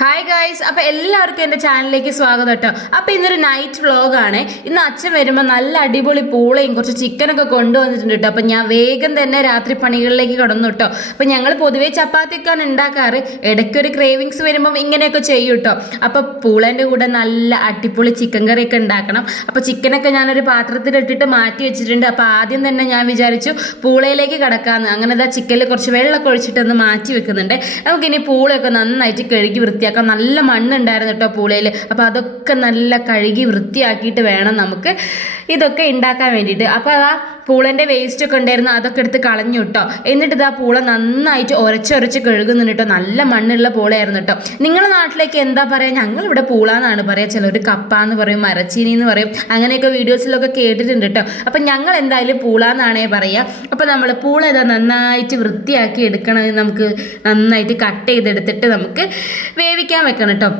Hi guys അപ്പോൾ എല്ലാവർക്കും എന്റെ ചാനലിലേക്ക് സ്വാഗതം കേട്ടോ. അപ്പോൾ ഇന്നൊരു നൈറ്റ് വ്ളോഗാണ് ഇന്ന് അച്ഛൻ വരുമ്പോൾ നല്ല അടിപൊളി പൂളയും കുറച്ച് ചിക്കനൊക്കെ കൊണ്ടുവന്നിട്ടുണ്ട് കേട്ടോ. അപ്പോൾ ഞാൻ വേഗം തന്നെ രാത്രി പണികളിലേക്ക് കടന്നു കേട്ടോ. അപ്പോൾ ഞങ്ങൾ പൊതുവേ ചപ്പാത്തിക്കാണ് ഉണ്ടാക്കാറ് ഇടയ്ക്കൊരു ക്രേവിങ്സ് വരുമ്പം ഇങ്ങനെയൊക്കെ ചെയ്യും കേട്ടോ. അപ്പോൾ പൂളേന്റെ കൂടെ നല്ല അടിപൊളി ചിക്കൻ കറിയൊക്കെ ഉണ്ടാക്കണം അപ്പോൾ ചിക്കനൊക്കെ ഞാനൊരു പാത്രത്തിലിട്ടിട്ട് മാറ്റി വെച്ചിട്ടുണ്ട്. അപ്പോൾ ആദ്യം തന്നെ ഞാൻ വിചാരിച്ചു പൂളയിലേക്ക് കിടക്കാമെന്ന് അങ്ങനെ ഇതാ ചിക്കനിൽ കുറച്ച് വെള്ളമൊക്കെ ഒഴിച്ചിട്ടൊന്ന് മാറ്റി വെക്കുന്നുണ്ട്. നമുക്കിനി പൂളയൊക്കെ നന്നായിട്ട് കഴുകി വൃത്തിയാക്കാം നല്ല മണ്ണുണ്ടായിരുന്നു കേട്ടോ പൂളയിൽ. അപ്പോൾ അതൊക്കെ നല്ല കഴുകി വൃത്തിയാക്കിയിട്ട് വേണം നമുക്ക് ഇതൊക്കെ ഉണ്ടാക്കാൻ വേണ്ടിയിട്ട്. അപ്പോൾ ആ പൂളന്റെ വേസ്റ്റ് ഒക്കെ ഉണ്ടായിരുന്നു അതൊക്കെ എടുത്ത് കളഞ്ഞു കേട്ടോ എന്നിട്ട് ഇതാ പൂള നന്നായിട്ട് ഉരച്ചൊരച്ച് കഴുകുന്നുണ്ട് കേട്ടോ നല്ല മണ്ണുള്ള പൂളയായിരുന്നു കേട്ടോ നിങ്ങളുടെ നാട്ടിലേക്ക് എന്താ പറയുക ഞങ്ങളിവിടെ പൂള എന്നാണ് പറയുക ചിലർ കപ്പ എന്ന് പറയും മരച്ചീനി എന്ന് പറയും അങ്ങനെയൊക്കെ വീഡിയോസിലൊക്കെ കേട്ടിട്ടുണ്ട് കേട്ടോ അപ്പം ഞങ്ങൾ എന്തായാലും പൂള എന്നാണേ പറയുക അപ്പോൾ നമ്മൾ പൂള ഇതാ നന്നായിട്ട് വൃത്തിയാക്കി എടുക്കണമെന്ന് നമുക്ക് നന്നായിട്ട് കട്ട് ചെയ്തെടുത്തിട്ട് നമുക്ക് വേവിക്കാൻ വെക്കണം കേട്ടോ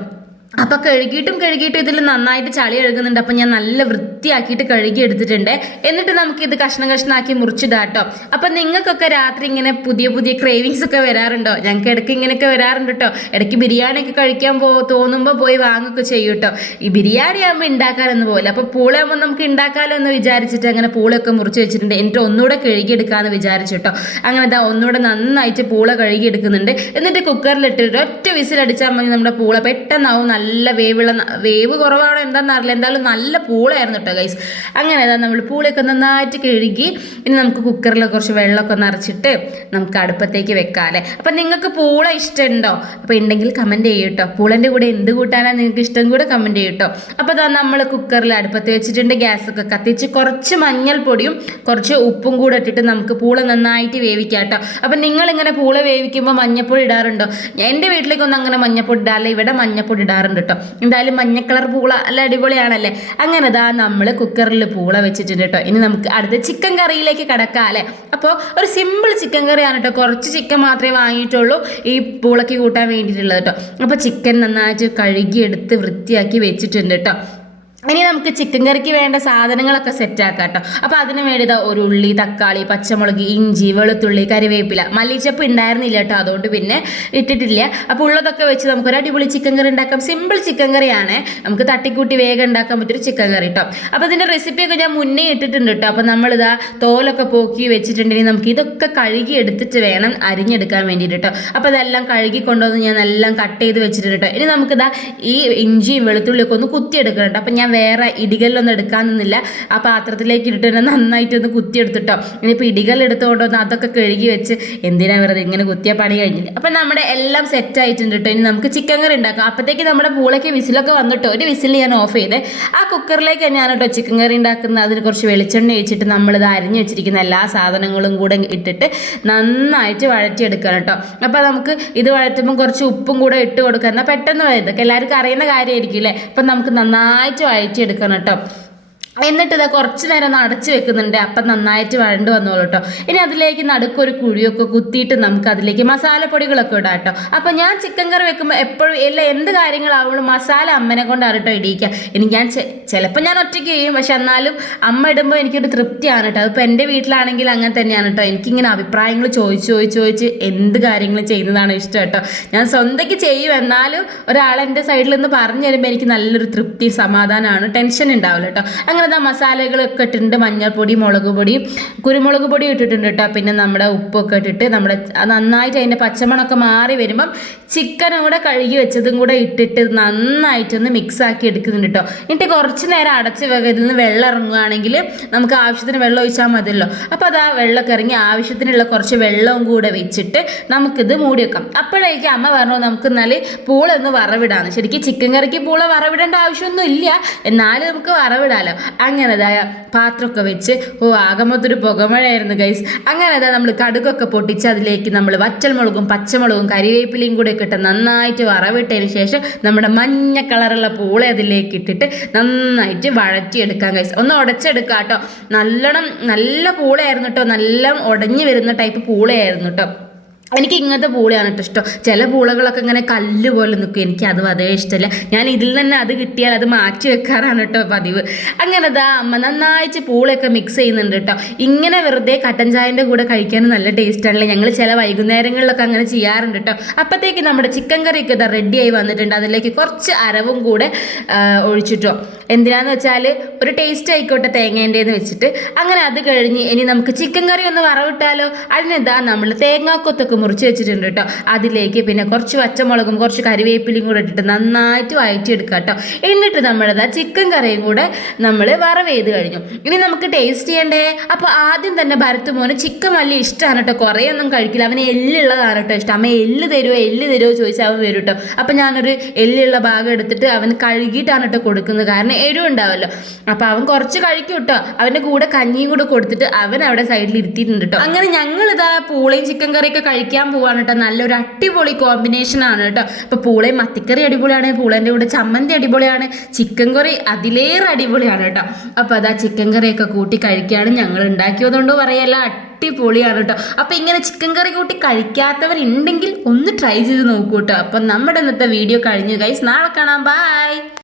അപ്പോൾ കഴുകിയിട്ടും കഴുകിയിട്ടും ഇതിൽ നന്നായിട്ട് ചളി കഴുകുന്നുണ്ട് അപ്പോൾ ഞാൻ നല്ല വൃത്തിയാക്കിയിട്ട് കഴുകി എടുത്തിട്ടുണ്ട്. എന്നിട്ട് നമുക്ക് ഇത് കഷ്ണം കഷ്ണമാക്കി മുറിച്ചിടാം കേട്ടോ. അപ്പോൾ നിങ്ങൾക്കൊക്കെ രാത്രി ഇങ്ങനെ പുതിയ പുതിയ ക്രേവിങ്സ് ഒക്കെ വരാറുണ്ടോ? ഞങ്ങൾക്ക് ഇടയ്ക്ക് ഇങ്ങനെയൊക്കെ വരാറുണ്ട് കേട്ടോ. ഇടയ്ക്ക് ബിരിയാണിയൊക്കെ കഴിക്കാൻ പോ തോന്നുമ്പോൾ പോയി വാങ്ങുകയൊക്കെ ചെയ്യും കേട്ടോ. ഈ ബിരിയാണി ആകുമ്പോൾ ഉണ്ടാക്കാനൊന്നും പോകില്ല അപ്പോൾ പൂളയാകുമ്പോൾ നമുക്ക് ഉണ്ടാക്കാമല്ലോ എന്ന് വിചാരിച്ചിട്ട് അങ്ങനെ പൂളയൊക്കെ മുറിച്ച് വെച്ചിട്ടുണ്ട്. എന്നിട്ട് ഒന്നുകൂടെ കഴുകിയെടുക്കാമെന്ന് വിചാരിച്ചു കേട്ടോ. അങ്ങനെ ഇതാ ഒന്നുകൂടെ നന്നായിട്ട് പൂള കഴുകിയെടുക്കുന്നുണ്ട്. എന്നിട്ട് കുക്കറിലിട്ടിട്ട് ഒറ്റ വിസിലടിച്ചാൽ മതി നമ്മുടെ പൂള. പെട്ടെന്നാവും നല്ല വേവുള്ള വേവ് കുറവാണോ എന്താണെന്ന് അറിയില്ല. എന്തായാലും നല്ല പൂളായിരുന്നു കേട്ടോ ഗൈസ് അങ്ങനെ അതാ നമ്മൾ പൂളയൊക്കെ നന്നായിട്ട് കഴുകി ഇനി നമുക്ക് കുക്കറിൽ കുറച്ച് വെള്ളമൊക്കെ നിറച്ചിട്ട് നമുക്ക് അടുപ്പത്തേക്ക് വെക്കാമല്ലേ അപ്പം നിങ്ങൾക്ക് പൂള ഇഷ്ടമുണ്ടോ? അപ്പോൾ ഉണ്ടെങ്കിൽ കമന്റ് ചെയ്യും കേട്ടോ. പൂളന്റെ കൂടെ എന്ത് കൂട്ടാനാണ് നിങ്ങൾക്ക് ഇഷ്ടം കൂടെ കമന്റ് ചെയ്യും കേട്ടോ. അപ്പോൾ അതാ നമ്മൾ കുക്കറിൽ അടുപ്പത്ത് വെച്ചിട്ടുണ്ട് ഗ്യാസൊക്കെ കത്തിച്ച് കുറച്ച് മഞ്ഞൾപ്പൊടിയും കുറച്ച് ഉപ്പും കൂടെ ഇട്ടിട്ട് നമുക്ക് പൂള നന്നായിട്ട് വേവിക്കാം കേട്ടോ. അപ്പം നിങ്ങളിങ്ങനെ പൂള വേവിക്കുമ്പോൾ മഞ്ഞൾപ്പൊടി ഇടാറുണ്ടോ? എന്റെ വീട്ടിലേക്കൊന്നും അങ്ങനെ മഞ്ഞൾപ്പൊടി ഇടാറില്ല. ഇവിടെ മഞ്ഞൾപ്പൊടി ഇടാറുണ്ട് കേട്ടോ എന്തായാലും മഞ്ഞ കളർ പൂള നല്ല അടിപൊളിയാണല്ലേ? അങ്ങനെ ഇതാ നമ്മൾ കുക്കറിൽ പൂള വെച്ചിട്ടുണ്ട് കേട്ടോ ഇനി നമുക്ക് അടുത്ത ചിക്കൻ കറിയിലേക്ക് കിടക്കാം അല്ലേ? അപ്പോൾ ഒരു സിമ്പിൾ ചിക്കൻ കറിയാണ് കേട്ടോ കുറച്ച് ചിക്കൻ മാത്രമേ വാങ്ങിയിട്ടുള്ളൂ. ഈ പൂളയ്ക്ക് കൂട്ടാൻ വേണ്ടിയിട്ടുള്ളത് കേട്ടോ അപ്പോൾ ചിക്കൻ നന്നായിട്ട് കഴുകിയെടുത്ത് വൃത്തിയാക്കി വെച്ചിട്ടുണ്ട് കേട്ടോ ഇനി നമുക്ക് ചിക്കൻ കറിക്ക് വേണ്ട സാധനങ്ങളൊക്കെ സെറ്റ് ആക്കാം കേട്ടോ അപ്പോൾ അതിന് വേണ്ടി ഇതാ ഒരു ഉള്ളി തക്കാളി പച്ചമുളക് ഇഞ്ചി വെളുത്തുള്ളി കറിവേപ്പില മല്ലിച്ചപ്പ് ഉണ്ടായിരുന്നില്ല കേട്ടോ അതുകൊണ്ട് പിന്നെ ഇട്ടിട്ടില്ല. അപ്പോൾ ഉള്ളതൊക്കെ വെച്ച് നമുക്കൊരു അടിപൊളി ചിക്കൻ കറി ഉണ്ടാക്കാം സിമ്പിൾ ചിക്കൻ കറിയാണ്. നമുക്ക് തട്ടിക്കൂട്ടി വേഗം ഉണ്ടാക്കാൻ പറ്റിയൊരു ചിക്കൻ കറി കേട്ടോ അപ്പോൾ ഇതിന്റെ റെസിപ്പിയൊക്കെ ഞാൻ മുന്നേ ഇട്ടിട്ടുണ്ട് കേട്ടോ അപ്പോൾ നമ്മളിതാ തോലൊക്കെ പോക്കി വെച്ചിട്ടുണ്ടെങ്കിൽ നമുക്ക് ഇതൊക്കെ കഴുകി എടുത്തിട്ട് വേണം അരിഞ്ഞെടുക്കാൻ വേണ്ടിയിട്ട് കേട്ടോ അപ്പോൾ ഇതെല്ലാം കഴുകി കൊണ്ടുവന്ന് ഞാൻ എല്ലാം കട്ട് ചെയ്ത് വെച്ചിട്ടുണ്ട് കേട്ടോ ഇനി നമുക്കിതാ ഈ ഇഞ്ചിയും വെളുത്തുള്ളിയൊക്കെ ഒന്ന് കുത്തിയെടുക്കണം കേട്ടോ അപ്പോൾ ഞാൻ വേറെ ഇടികല്ലൊന്നും എടുക്കാൻ നിന്നില്ല. ആ പാത്രത്തിലേക്ക് ഇട്ടിട്ട് തന്നെ നന്നായിട്ടൊന്ന് കുത്തിയെടുത്തിട്ടോ. ഇനിയിപ്പോൾ ഇടികൽ ഒന്ന് അതൊക്കെ കഴുകി വെച്ച് എന്തിനാ വെറുതെ ഇങ്ങനെ കുത്തിയ പണി കഴിഞ്ഞിട്ട്? അപ്പം നമ്മുടെ എല്ലാം സെറ്റ് ആയിട്ടുണ്ട് കേട്ടോ ഇനി നമുക്ക് ചിക്കൻ കറി ഉണ്ടാക്കാം. അപ്പോഴത്തേക്ക് നമ്മുടെ പൂളയ്ക്ക് വിസിലൊക്കെ വന്നിട്ടോ. ഒരു വിസിൽ ഞാൻ ഓഫ് ചെയ്ത്. ആ കുക്കറിലേക്ക് തന്നെയാണ് കേട്ടോ ചിക്കൻ കറി ഉണ്ടാക്കുന്നത്. അതിന് കുറച്ച് വെളിച്ചെണ്ണ ഒഴിച്ചിട്ട് നമ്മളിത് അരിഞ്ഞ് വെച്ചിരിക്കുന്ന എല്ലാ സാധനങ്ങളും കൂടെ ഇട്ടിട്ട് നന്നായിട്ട് വഴറ്റിയെടുക്കണം കേട്ടോ അപ്പോൾ നമുക്ക് ഇത് വഴറ്റുമ്പോൾ കുറച്ച് ഉപ്പും കൂടെ ഇട്ട് കൊടുക്കുക എന്നാൽ പെട്ടെന്ന് ഇതൊക്കെ എല്ലാവർക്കും അറിയുന്ന കാര്യമായിരിക്കും അല്ലേ അപ്പം നമുക്ക് നന്നായിട്ട് വഴറ്റിയെടുക്കണം കേട്ടോ. എന്നിട്ട് ഇത് കുറച്ച് നേരം ഒന്ന് അടച്ച് വെക്കുന്നുണ്ട്. അപ്പം നന്നായിട്ട് വഴണ്ട് വന്നോളൂ കേട്ടോ ഇനി അതിലേക്ക് നടുക്കൊരു കുഴിയൊക്കെ കുത്തിയിട്ട് നമുക്ക് അതിലേക്ക് മസാലപ്പൊടികളൊക്കെ ഇടാം കേട്ടോ അപ്പം ഞാൻ ചിക്കൻ കറി വെക്കുമ്പോൾ എപ്പോഴും എല്ലാ എന്ത് കാര്യങ്ങളാവുള്ളൂ മസാല അമ്മനെ കൊണ്ടാണ് കേട്ടോ ഇടിയിക്കുക ഇനി ഞാൻ ചിലപ്പോൾ ഞാൻ ഒറ്റയ്ക്ക് ചെയ്യും. പക്ഷെ എന്നാലും അമ്മ ഇടുമ്പോൾ എനിക്കൊരു തൃപ്തിയാണ് കേട്ടോ അതിപ്പോൾ എന്റെ വീട്ടിലാണെങ്കിൽ അങ്ങനെ തന്നെയാണ് കേട്ടോ എനിക്കിങ്ങനെ അഭിപ്രായങ്ങൾ ചോദിച്ച് ചോദിച്ച് ചോദിച്ച് എന്ത് കാര്യങ്ങളും ചെയ്യുന്നതാണ് ഇഷ്ടം കേട്ടോ ഞാൻ സ്വന്തയ്ക്ക് ചെയ്യും. എന്നാലും ഒരാൾ എന്റെ സൈഡിൽ നിന്ന് പറഞ്ഞു തരുമ്പോൾ എനിക്ക് നല്ലൊരു തൃപ്തി സമാധാനമാണ്. ടെൻഷൻ ഉണ്ടാവില്ല കേട്ടോ അങ്ങനെ ഇതാ മസാലകളൊക്കെ ഇട്ടിട്ടുണ്ട്. മഞ്ഞൾപ്പൊടി മുളക് പൊടി കുരുമുളക് പൊടി ഇട്ടിട്ടുണ്ട് കേട്ടോ. പിന്നെ നമ്മുടെ ഉപ്പൊക്കെ ഇട്ടിട്ട് നമ്മുടെ നന്നായിട്ട് അതിന്റെ പച്ചമണമൊക്കെ മാറി വരുമ്പം ചിക്കനും കൂടെ കഴുകി വെച്ചതും കൂടെ ഇട്ടിട്ട് നന്നായിട്ടൊന്ന് മിക്സ് ആക്കി എടുക്കുന്നുണ്ട് കേട്ടോ. എന്നിട്ട് കുറച്ച് നേരം അടച്ച് ഇതിൽ നിന്ന് വെള്ളം ഇറങ്ങുകയാണെങ്കിൽ നമുക്ക് ആവശ്യത്തിന് വെള്ളം ഒഴിച്ചാൽ മതിയല്ലോ. അപ്പോൾ അത് ആ വെള്ളമൊക്കെ ഇറങ്ങി ആവശ്യത്തിനുള്ള കുറച്ച് വെള്ളവും കൂടെ വെച്ചിട്ട് നമുക്കിത് മൂടി വെക്കാം. അപ്പോഴേക്ക് അമ്മ പറഞ്ഞു നമുക്ക് എന്നാൽ പൂളൊന്ന് വറവിടാന്ന്. ശരിക്കും ചിക്കൻ കറിക്ക് പൂള വറവിടേണ്ട ആവശ്യമൊന്നും ഇല്ല എന്നാലും നമുക്ക് വറവിടാലോ. അങ്ങനെ അതായ പാത്രമൊക്കെ വെച്ച് ഓ ആകമൊത്തൊരു പുകമഴയായിരുന്നു ഗൈസ് അങ്ങനെ അതാ നമ്മൾ കടുകൊക്കെ പൊട്ടിച്ച് അതിലേക്ക് നമ്മൾ വറ്റൽമുളകും പച്ചമുളകും കരിവേപ്പിലയും കൂടെ ഒക്കെ ഇട്ട് നന്നായിട്ട് വറവിട്ടതിന് ശേഷം നമ്മുടെ മഞ്ഞ കളറുള്ള പൂളെ അതിലേക്ക് ഇട്ടിട്ട് നന്നായിട്ട് വഴറ്റിയെടുക്കാം ഗൈസ് ഒന്ന് ഉടച്ചെടുക്കാം കേട്ടോ. നല്ലോണം നല്ല പൂളയായിരുന്നു കേട്ടോ. നല്ല ഉടഞ്ഞു വരുന്ന ടൈപ്പ് പൂളയായിരുന്നു കേട്ടോ. എനിക്ക് ഇങ്ങനത്തെ പൂളയാണ് കേട്ടോ ഇഷ്ടം. ചില പൂളകളൊക്കെ ഇങ്ങനെ കല്ല് പോലെ നിൽക്കും എനിക്ക് അതും അതേ ഇഷ്ടമല്ല ഞാൻ ഇതിൽ തന്നെ അത് കിട്ടിയാൽ അത് മാറ്റി വെക്കാറാണ് കേട്ടോ പതിവ്. അങ്ങനെ ദാ അമ്മ നന്നായിട്ട് പൂളയൊക്കെ മിക്സ് ചെയ്യുന്നുണ്ട് കേട്ടോ. ഇങ്ങനെ വെറുതെ കട്ടൻ ചായന്റെ കൂടെ കഴിക്കാൻ നല്ല ടേസ്റ്റ് ആണല്ലേ? ഞങ്ങൾ ചില വൈകുന്നേരങ്ങളിലൊക്കെ അങ്ങനെ ചെയ്യാറുണ്ട് കേട്ടോ. അപ്പോഴത്തേക്ക് നമ്മുടെ ചിക്കൻ കറിയൊക്കെ ഇതാ റെഡിയായി വന്നിട്ടുണ്ട്. അതിലേക്ക് കുറച്ച് അരവും കൂടെ ഒഴിച്ചിട്ടോ. എന്തിനാന്ന് വെച്ചാൽ ഒരു ടേസ്റ്റ് ആയിക്കോട്ടെ തേങ്ങേന്റെന്ന് വെച്ചിട്ട്. അങ്ങനെ അത് കഴിഞ്ഞ് ഇനി നമുക്ക് ചിക്കൻ കറി ഒന്ന് വറവിട്ടാലോ? അതിനെന്താ? നമ്മൾ തേങ്ങാക്കൊത്തൊക്കെ മുറിച്ച് വെച്ചിട്ടുണ്ട് കേട്ടോ. അതിലേക്ക് പിന്നെ കുറച്ച് പച്ചമുളകും കുറച്ച് കരിവേപ്പിലയും കൂടെ ഇട്ടിട്ട് നന്നായിട്ട് വഴറ്റിയെടുക്കുക കേട്ടോ. എന്നിട്ട് നമ്മളത് ചിക്കൻ കറിയും കൂടെ നമ്മൾ വറവ് ചെയ്ത് കഴിഞ്ഞു. ഇനി നമുക്ക് ടേസ്റ്റ് ചെയ്യണ്ടേ? അപ്പോൾ ആദ്യം തന്നെ ഭരത്ത് മോന് ചിക്കൻ വലിയ ഇഷ്ടമാണ് കേട്ടോ. കുറേ ഒന്നും കഴിക്കില്ല. അവന് എല്ലുള്ളതാണ് കേട്ടോ ഇഷ്ടം. അമ്മ എല്ല് തരുമോ എല്ല് തരുമോ ചോദിച്ചാൽ അവൻ വരും കേട്ടോ. അപ്പോൾ ഞാനൊരു എല്ലുള്ള ഭാഗം എടുത്തിട്ട് അവൻ കഴുകിയിട്ടാണ് കേട്ടോ കൊടുക്കുന്നത്. കാരണം എരിവ് ഉണ്ടാവല്ലോ. അപ്പോൾ അവൻ കുറച്ച് കഴിക്കും കേട്ടോ. അവന്റെ കൂടെ കഞ്ഞിയും കൂടെ കൊടുത്തിട്ട് അവൻ അവിടെ സൈഡിൽ ഇരുത്തിയിട്ടുണ്ട് കേട്ടോ. അങ്ങനെ ഞങ്ങൾ ഇതാ പൂളയും ചിക്കൻ കറിയൊക്കെ കഴിക്കാൻ പോവാണ് കേട്ടോ. നല്ലൊരു അടിപൊളി കോമ്പിനേഷൻ ആണ് കേട്ടോ. ഇപ്പോൾ പൂളയും മത്തിക്കറി അടിപൊളിയാണ്. പൂളേന്റെ കൂടെ ചമ്മന്തി അടിപൊളിയാണ്. ചിക്കൻ കറി അതിലേറെ അടിപൊളിയാണ് കേട്ടോ. അപ്പോൾ അതാ ചിക്കൻ കറിയൊക്കെ കൂട്ടി കഴിക്കുകയാണ് ഞങ്ങൾ ഉണ്ടാക്കിയതുകൊണ്ട് പറയല്ല അടിപൊളിയാണ് കേട്ടോ. അപ്പോൾ ഇങ്ങനെ ചിക്കൻ കറി കൂട്ടി കഴിക്കാത്തവരുണ്ടെങ്കിൽ ഒന്ന് ട്രൈ ചെയ്ത് നോക്കൂ കേട്ടോ. അപ്പം നമ്മുടെ ഇന്നത്തെ വീഡിയോ കഴിഞ്ഞു ഗൈസ് നാളെ കാണാം. ബൈ